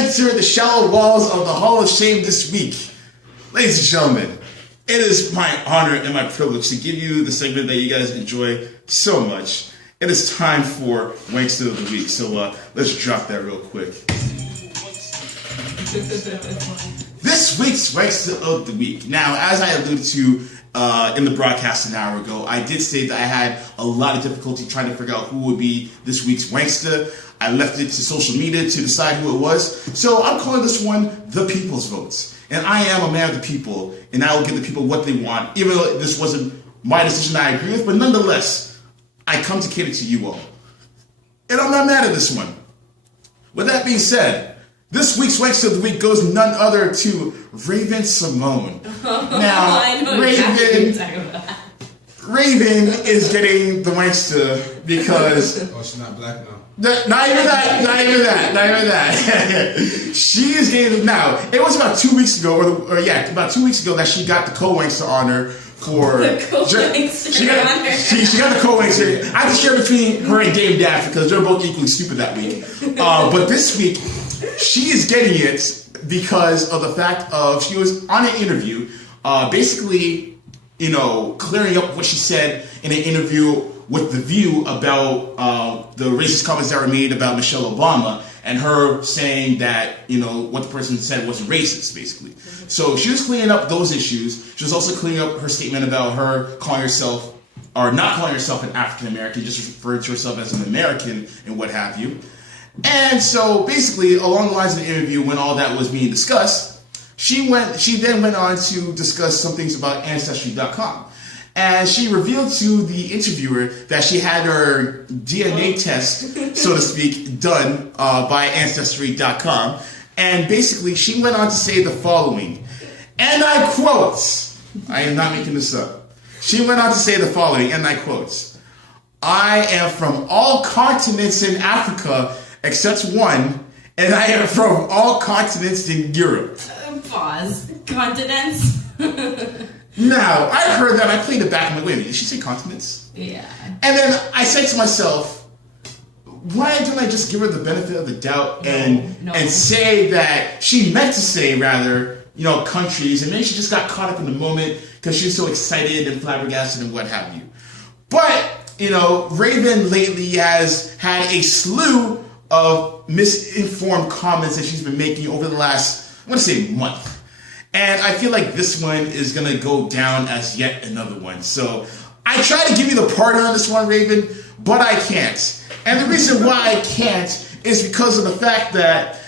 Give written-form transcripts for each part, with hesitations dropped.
enter the shallow walls of the Hall of Shame this week. Ladies and gentlemen, it is my honor and my privilege to give you the segment that you guys enjoy so much. It is time for Wanksta of the Week. So let's drop that real quick. This week's Wanksta of the Week. Now, as I alluded to in the broadcast an hour ago, I did say that I had a lot of difficulty trying to figure out who would be this week's Wanksta. I left it to social media to decide who it was. So I'm calling this one the People's Votes. And I am a man of the people, and I will give the people what they want, even though this wasn't my decision that I agree with, but nonetheless, I come to cater to you all. And I'm not mad at this one. With that being said, this week's Wanksta of the Week goes none other to Raven Simone. Now, Raven is getting the Wanksta because... Oh, she's not black now. Not even that. She is getting... Now, it was about 2 weeks ago, about 2 weeks ago that she got the co-Wanksta honor for... The co-Wanksta she got the co-Wanksta. I have to share between her and Dame Dash because they're both equally stupid that week. But this week, she is getting it because of the fact of she was on an interview, basically, clearing up what she said in an interview with The View about the racist comments that were made about Michelle Obama and her saying that, what the person said was racist, basically. So she was cleaning up those issues. She was also cleaning up her statement about her calling herself, or not calling herself an African American, just referring to herself as an American and what have you. And so basically, along the lines of the interview, when all that was being discussed, she then went on to discuss some things about Ancestry.com. And she revealed to the interviewer that she had her DNA test, so to speak, done by Ancestry.com. And basically, she went on to say the following, and I quote, I am not making this up. She went on to say the following, and I quote, I am from all continents in Africa except one, and I am from all continents in Europe. Pause. Continents? Now, I heard that, I played it back, I'm like, wait a minute, did she say continents? Yeah. And then I said to myself, why don't I just give her the benefit of the doubt and say that she meant to say, rather, countries, and maybe she just got caught up in the moment because she was so excited and flabbergasted and what have you. But, Raven lately has had a slew of misinformed comments that she's been making over the last, I want to say, month. And I feel like this one is going to go down as yet another one. So I try to give you the pardon on this one, Raven, but I can't. And the reason why I can't is because of the fact that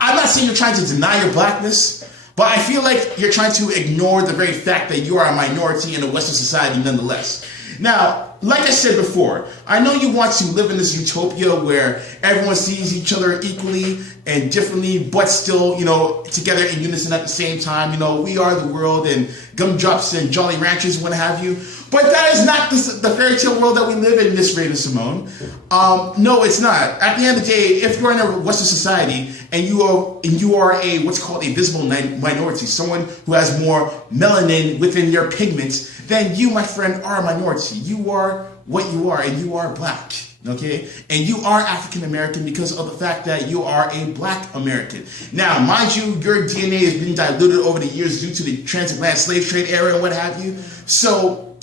I'm not saying you're trying to deny your blackness, but I feel like you're trying to ignore the very fact that you are a minority in a Western society nonetheless. Now, like I said before, I know you want to live in this utopia where everyone sees each other equally and differently, but still, together in unison at the same time. We are the world and gumdrops and Jolly Ranchers and what have you. But that is not the fairy tale world that we live in, Miss Raven Simone. No, it's not. At the end of the day, if you're in a Western society and you are a what's called a visible minority, someone who has more melanin within your pigments, then you, my friend, are a minority. You are what you are, and you are black. Okay? And you are African American because of the fact that you are a black American. Now, mind you, your DNA has been diluted over the years due to the transatlantic slave trade era and what have you. So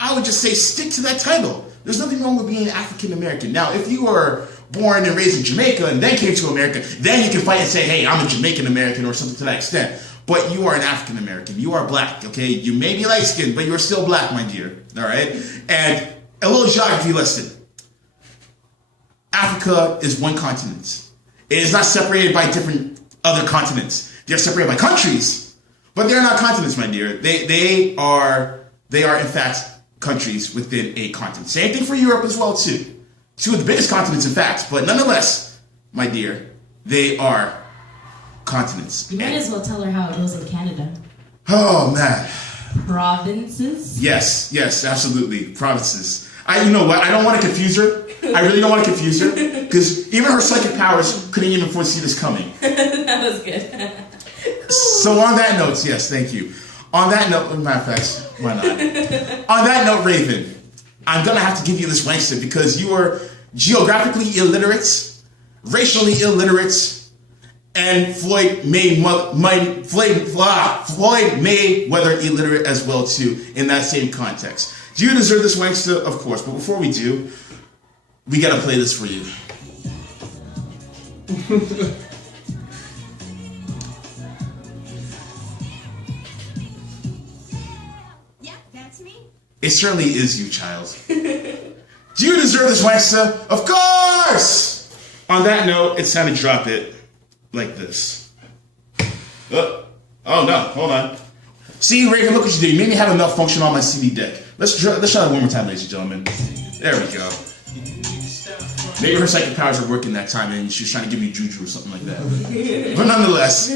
I would just say stick to that title. There's nothing wrong with being African American. Now, if you were born and raised in Jamaica and then came to America, then you can fight and say, hey, I'm a Jamaican American or something to that extent. But you are an African American. You are black, okay? You may be light-skinned, but you're still black, my dear, all right? And a little geography lesson. Africa is one continent. It is not separated by different other continents. They're separated by countries, but they're not continents, my dear. They are in fact countries within a continent. Same thing for Europe as well, too. Two of the biggest continents, in fact, but nonetheless, my dear, they are continents. You might as well tell her how it goes in Canada. Oh, man. Provinces? Yes, absolutely. Provinces. You know what? I don't want to confuse her. I really don't want to confuse her because even her psychic powers couldn't even foresee this coming. That was good. So on that note, yes, thank you. On that note, matter of fact, why not? On that note, Raven, I'm going to have to give you this Wanksta because you are geographically illiterate, racially illiterate, and Floyd Mayweather illiterate as well too in that same context. Do you deserve this, Wanksta? Of course, but before we do, we gotta play this for you. Yeah, that's me. It certainly is you, child. Do you deserve this, Wanksta? Of course! On that note, it's time to drop it like this. Oh no, hold on. See, Reagan, look what you did. You made me have a malfunction on my CD deck. Let's try that one more time, ladies and gentlemen. There we go. Maybe her psychic powers are working that time and she was trying to give me juju or something like that. But nonetheless,